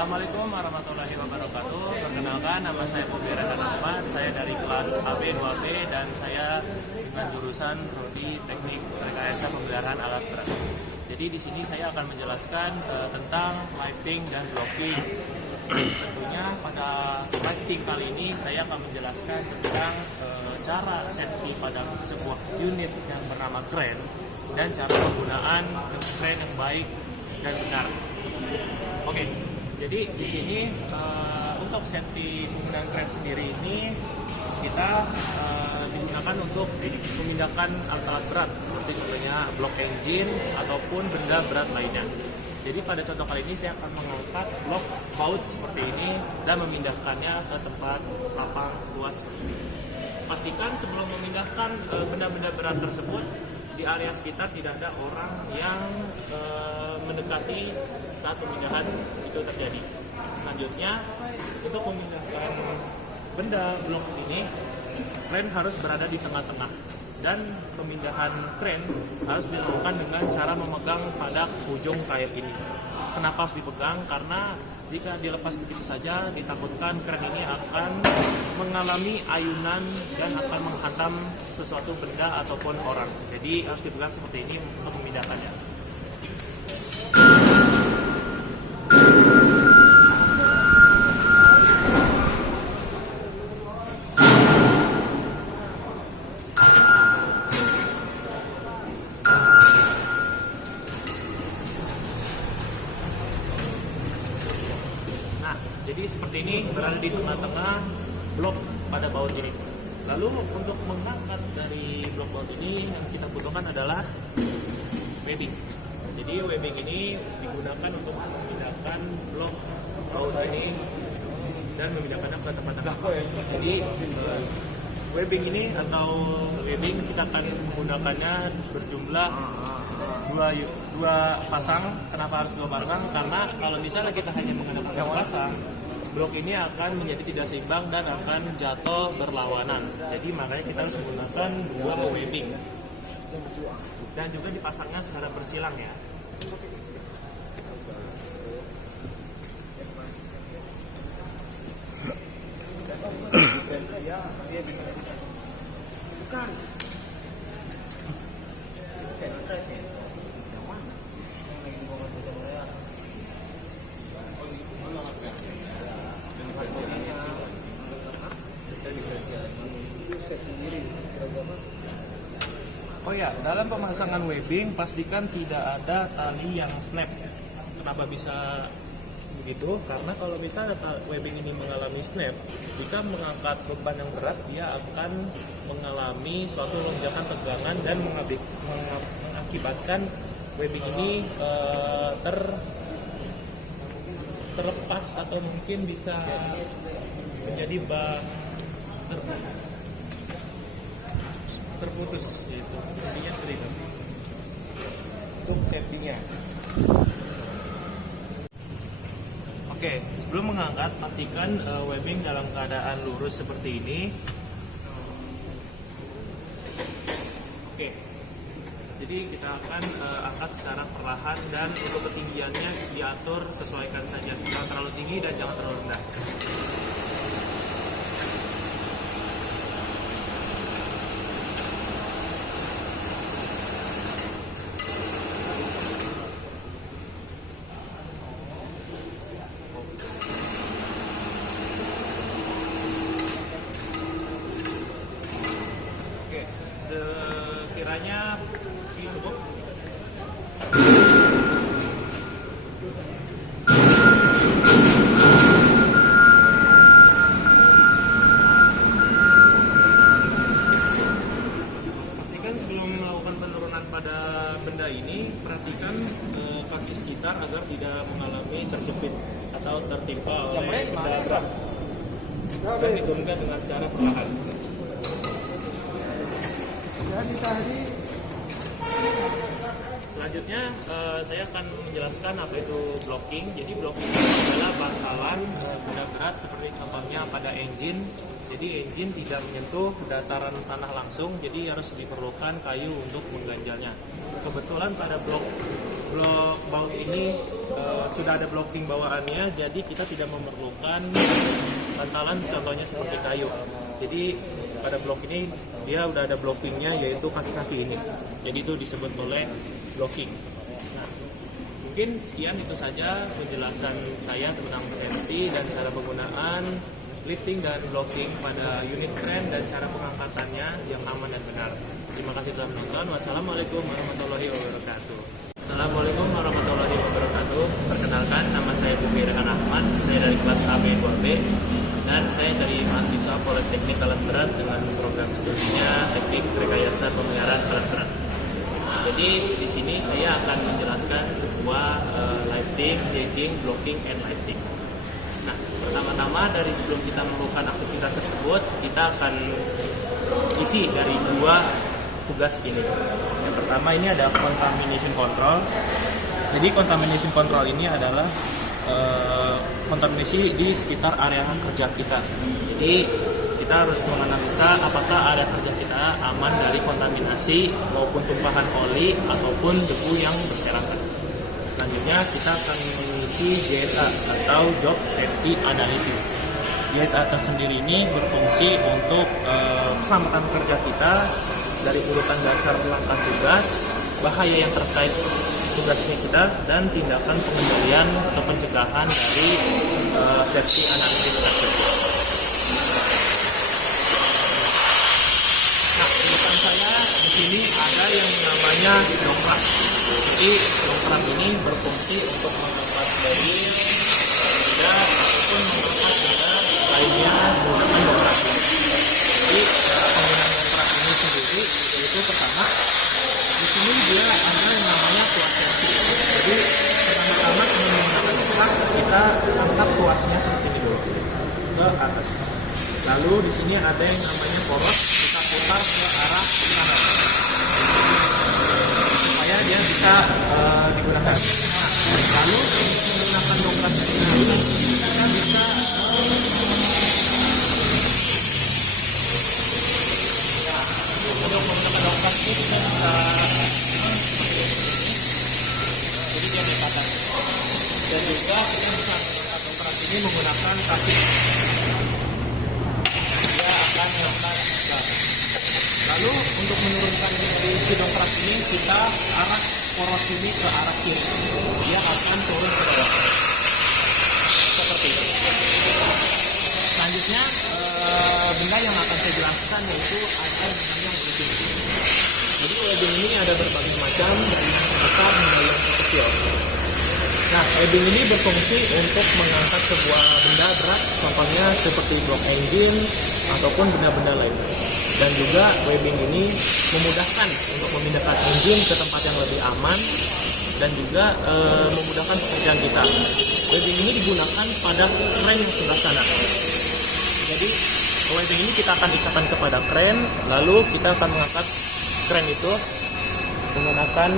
Assalamualaikum warahmatullahi wabarakatuh. Perkenalkan, nama saya Bobi Rehan Ahmad. Saya dari kelas AB 2B dan saya dengan jurusan Prodi Teknik Rekayasa Pemeliharaan Alat Berat. Jadi di sini saya akan menjelaskan tentang lifting dan blocking. Tentunya pada lifting kali ini saya akan menjelaskan tentang cara safety pada sebuah unit yang bernama crane dan cara penggunaan crane yang baik dan benar. Oke, jadi di sini untuk safety penggunaan crane sendiri ini kita digunakan untuk memindahkan alat berat seperti contohnya blok engine ataupun benda berat lainnya. Jadi pada contoh kali ini saya akan mengangkat blok baut seperti ini dan memindahkannya ke tempat lapang luas ini. Pastikan sebelum memindahkan benda-benda berat tersebut di area sekitar tidak ada orang yang mendekati saat pemindahan itu terjadi. Selanjutnya, untuk memindahkan benda blok ini, crane harus berada di tengah-tengah dan pemindahan crane harus dilakukan dengan cara memegang pada ujung kail ini. Kenapa harus dipegang? Karena jika dilepas begitu saja, ditakutkan crane ini akan mengalami ayunan dan akan menghantam sesuatu benda ataupun orang. Jadi harus dipegang seperti ini untuk memindahkannya. Jadi seperti ini berada di tengah-tengah blok pada baut ini. Lalu untuk mengangkat dari blok baut ini yang kita butuhkan adalah webbing. Jadi webbing ini digunakan untuk memindahkan blok baut ini dan memindahkannya ke tempat tengah. Jadi webbing ini atau webbing kita akan menggunakannya berjumlah dua pasang. Kenapa harus dua pasang? Karena kalau misalnya kita hanya menggunakan satu pasang, blok ini akan menjadi tidak seimbang dan akan jatuh berlawanan. Jadi makanya kita harus menggunakan dua webbing dan juga dipasangnya secara bersilang ya. Oh ya, dalam pemasangan webbing pastikan tidak ada tali yang snap. Kenapa bisa begitu? Karena kalau misalnya webbing ini mengalami snap, jika mengangkat beban yang berat, dia akan mengalami suatu lonjakan tegangan dan mengakibatkan webbing ini terlepas atau mungkin bisa menjadi terputus gitu. Jadinya seperti itu untuk safety-nya. Oke, sebelum mengangkat pastikan webbing dalam keadaan lurus seperti ini. Oke, jadi kita akan angkat secara perlahan dan untuk ketinggiannya diatur, sesuaikan saja, jangan terlalu tinggi dan jangan terlalu rendah. Sekiranya ini cukup. Pastikan sebelum melakukan penurunan pada benda ini, perhatikan kaki sekitar agar tidak mengalami terjepit atau tertimpa oleh benda berat. Dan diturunkan dengan secara perlahan. Selanjutnya saya akan menjelaskan apa itu blocking. Jadi blocking adalah bantalan benda berat seperti contohnya pada engine. Jadi engine tidak menyentuh dataran tanah langsung, jadi harus diperlukan kayu untuk mengganjalnya. Kebetulan pada blok blok baut ini sudah ada blocking bawaannya, jadi kita tidak memerlukan bantalan contohnya seperti kayu. Jadi pada blok ini dia udah ada blockingnya, yaitu kaki-kaki ini. Jadi itu disebut oleh blocking. Nah, mungkin sekian itu saja penjelasan saya tentang safety dan cara penggunaan lifting dan blocking pada unit kren dan cara pengangkatannya yang aman dan benar. Terima kasih telah menonton. Wassalamualaikum warahmatullahi wabarakatuh. Assalamualaikum warahmatullahi wabarakatuh. Perkenalkan, nama saya Bumi Rehan Ahmad. Saya dari kelas AB 2B dan saya dari mahasiswa Politeknik Alat Berat dengan program studinya Teknik Rekayasa Pemeliharaan Alat Berat. Jadi di sini saya akan menjelaskan sebuah lifting, jacking, blocking, and lifting. Nah, pertama-tama dari sebelum kita melakukan aktivitas tersebut, kita akan isi dari dua tugas ini. Yang pertama ini ada contamination control. Jadi contamination control ini adalah kontaminasi di sekitar area kerja kita. Jadi kita harus menganalisa apakah area kerja kita aman dari kontaminasi maupun tumpahan oli ataupun debu yang berserakan. Selanjutnya kita akan mengisi JSA atau Job Safety Analysis. JSA tersendiri ini berfungsi untuk keselamatan kerja kita dari urutan dasar langkah tugas, bahaya yang terkait tugasnya kita, dan tindakan pengendalian atau pencegahan dari safety analysis tersebut. Nah, di depan saya di sini ada yang namanya dongkrak. Jadi dongkrak ini berfungsi untuk mengangkat bayi, benda ataupun mengangkat benda lainnya menggunakan dongkrak. Jadi cara penggunaan dongkrak ini sendiri yaitu pertama, di sini dia ada yang namanya tuas safety. Jadi pertama-tama dengan menggunakan dongkrak kita angkat tuasnya seperti ini dulu ke atas. Lalu di sini ada yang namanya poros, kita putar ke arah kanan supaya dia bisa digunakan. Nah, lalu untuk menggunakan dongkrak ini kita bisa untuk menggunakan dongkrak ini kita bisa jadi dia lipatan, dan juga kita bisa menggunakan dongkrak ini menggunakan kaki, dia akan mengangkat gas. Lalu untuk menurunkan si dongkrak ini kita arah poros ini ke arah kiri, dia akan turun ke bawah seperti itu. Selanjutnya benda yang akan saya jelaskan yaitu ada yang namanya webbing. Jadi webbing ini ada berbagai macam dari yang besar hingga yang kecil. Nah, webbing ini berfungsi untuk mengangkat sebuah benda berat, contohnya seperti blok engine ataupun benda-benda lain. Dan juga webbing ini memudahkan untuk memindahkan engine ke tempat yang lebih aman dan juga memudahkan pekerjaan kita. Webbing ini digunakan pada kren yang sebelah sana. Jadi webbing ini kita akan ikatkan kepada kren, lalu kita akan mengangkat kren itu menggunakan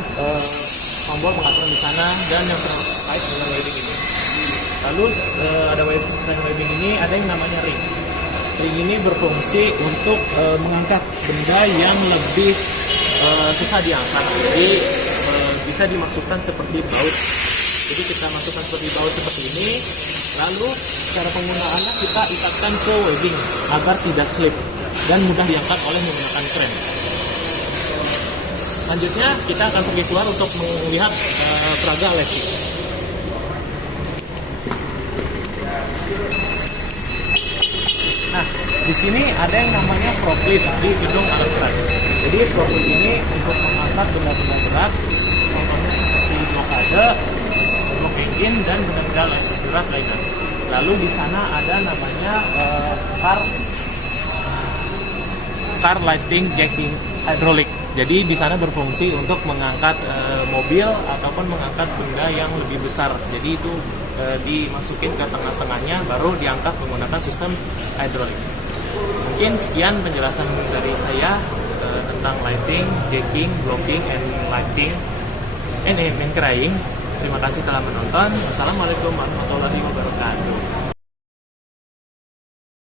tombol pengaturan di sana dan yang terkait dengan webbing ini. Lalu ada selain webbing ini ada yang namanya ring. Ring ini berfungsi untuk mengangkat benda yang lebih susah diangkat. Jadi bisa dimaksudkan seperti baut. Jadi kita masukkan seperti baut seperti ini, lalu cara penggunaannya kita ikatkan ke webbing agar tidak slip dan mudah diangkat oleh menggunakan kren. Selanjutnya kita akan pergi keluar untuk melihat peraga lifting. Nah, di sini ada yang namanya forklift di gedung alat berat. Jadi forklift ini untuk mengangkat benda-benda berat, contohnya seperti blokade, blok engine dan benda-benda berat lainnya. Lalu di sana ada namanya car lifting jacking hydraulic. Jadi di sana berfungsi untuk mengangkat mobil ataupun mengangkat benda yang lebih besar. Jadi itu dimasukin ke tengah-tengahnya baru diangkat menggunakan sistem hidrolik. Mungkin sekian penjelasan dari saya tentang lighting, jacking, blocking, and lighting and crying. Terima kasih telah menonton. Wassalamualaikum warahmatullahi wabarakatuh.